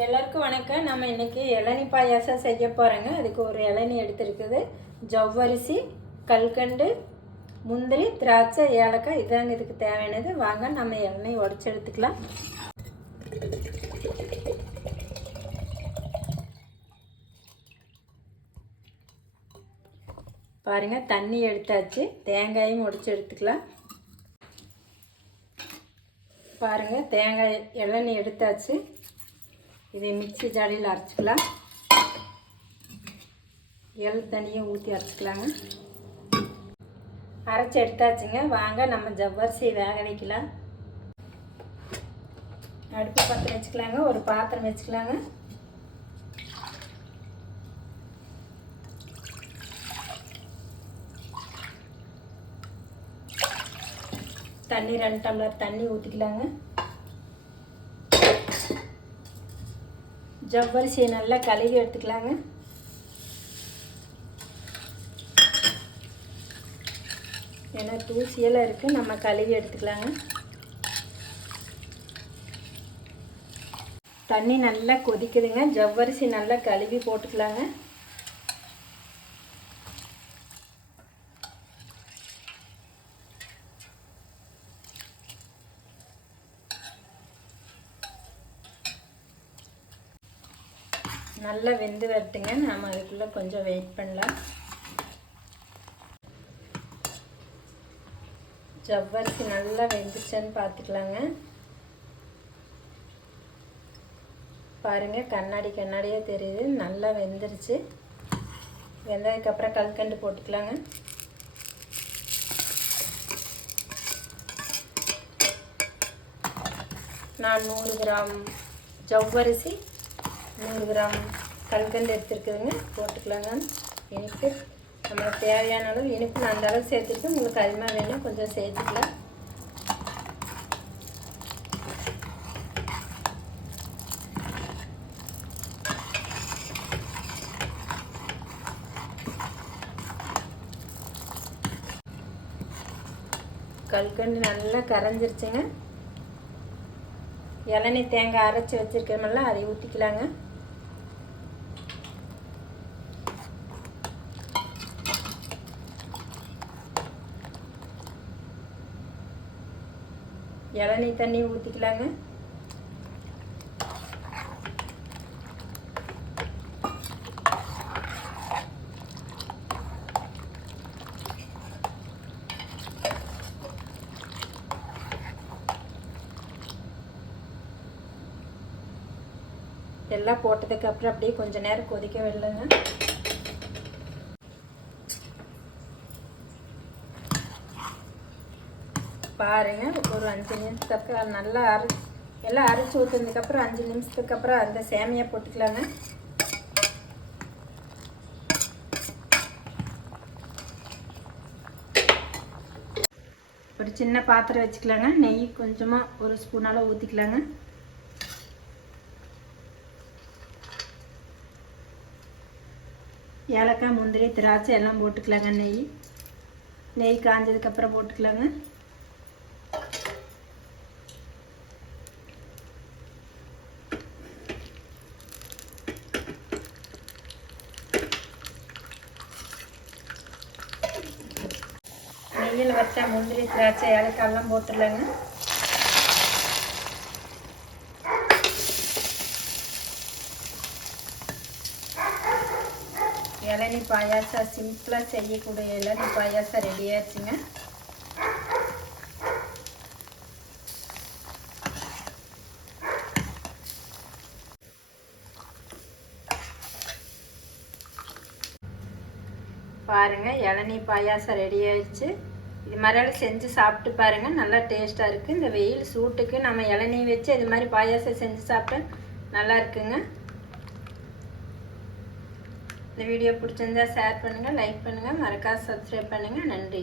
எல்லாருக்கும் வணக்கம். நம்ம இன்றைக்கி இளநீ பாயாசம் செய்ய போகிறோங்க. அதுக்கு ஒரு இளநீ எடுத்துருக்குது. ஜவ்வரிசி, கல்கண்டு, முந்திரி, திராட்சை, ஏலக்காய் இதாங்க இதுக்கு தேவையானது. வாங்க நம்ம இளநீ உடச்சி எடுத்துக்கலாம். பாருங்கள், தண்ணி எடுத்தாச்சு. தேங்காயும் உடச்சி எடுத்துக்கலாம். பாருங்கள், தேங்காய் இளநீ எடுத்தாச்சு. இதை மிக்ஸி ஜாடியில் அரைச்சிக்கலாம். தண்ணியும் ஊற்றி அரைச்சிக்கலாங்க. அரைச்சி எடுத்தாச்சுங்க. வாங்க நம்ம ஜவ்வரிசி வேக வைக்கலாம். அடுப்பு பற்ற வச்சுக்கலாங்க. ஒரு பாத்திரம் வச்சுக்கலாங்க. தண்ணி 2 டம்ளர் தண்ணி ஊற்றிக்கலாங்க. ஜவ்வரிசியை நல்லா கழுவி எடுத்துக்கலாங்க. ஏன்னா தூசியெல்லாம் இருக்குது, நம்ம கழுவி எடுத்துக்கலாங்க. தண்ணி நல்லா கொதிக்குதுங்க. ஜவ்வரிசி நல்லா கழுவி போட்டுக்கலாங்க. நல்லா வெந்து வரட்டுங்க. நம்ம அதுக்குள்ளே கொஞ்சம் வெயிட் பண்ணலாம். ஜவ்வரிசி நல்லா வெந்துச்சுன்னு பார்த்துக்கலாங்க. பாருங்கள், கண்ணாடியே தெரியுது. நல்லா வெந்துருச்சு. வெந்ததுக்கப்புறம் கல்கண்டு போட்டுக்கலாங்க. நான் 100 கிராம் ஜவ்வரிசி, 100 கிராம் கல்கண்டு எடுத்துருக்குதுங்க. போட்டுக்கலாங்க. இனிப்பு நம்மளுக்கு தேவையான அளவு இனிப்பு நான் அந்த அளவு சேர்த்துருக்கேன். உங்களுக்கு அதிகமாக வேணும் கொஞ்சம் சேர்த்துக்கலாம். கல்கண்டு நல்லா கரைஞ்சிருச்சுங்க. இளநீ தேங்காய் அரைச்சி வச்சுருக்கிறோமெல்லாம் அதை ஊற்றிக்கலாங்க. இளநீ தண்ணி ஊற்றிக்கலாங்க. எல்லாம் போட்டதுக்கப்புறம் அப்படியே கொஞ்சம் நேரம் கொதிக்க விடலைங்க. பாருங்கள், ஒரு 5 நிமிஷத்துக்கு அப்புறம் நல்லா எல்லாம் அரைச்சி ஊற்றுனதுக்கப்புறம் 5 நிமிஷத்துக்கு அப்புறம் அந்த சேமியா போட்டுக்கலாங்க. ஒரு சின்ன பாத்திரம் வச்சுக்கலாங்க. நெய் கொஞ்சமாக ஒரு ஸ்பூனால் ஊற்றிக்கலாங்க. ஏலக்காய், முந்திரி, திராட்சை எல்லாம் போட்டுக்கலாங்க. நெய் காஞ்சதுக்கப்புறம் போட்டுக்கலாங்க. நெய்யில் வச்சா முந்திரி, திராட்சை, ஏலக்காயெல்லாம் போட்டுடலாங்க. இளநீ பாயாசம் சிம்பிளாக செய்யக்கூடிய இளநீ பாயாசம் ரெடி ஆச்சுங்க. பாருங்கள், இளநீ பாயாசம் ரெடி ஆயிடுச்சு. இது மாதிரி செஞ்சு சாப்பிட்டு பாருங்கள். நல்லா டேஸ்ட்டாக இருக்குது. இந்த வெயில் சூட்டுக்கு நம்ம இளநீ வச்சு இது மாதிரி பாயாசம் செஞ்சு சாப்பிட்டா நல்லா இருக்குங்க. இந்த வீடியோ பிடிச்சிருந்தா ஷேர் பண்ணுங்கள், லைக் பண்ணுங்கள், மறக்காம சப்ஸ்கிரைப் பண்ணுங்கள். நன்றி.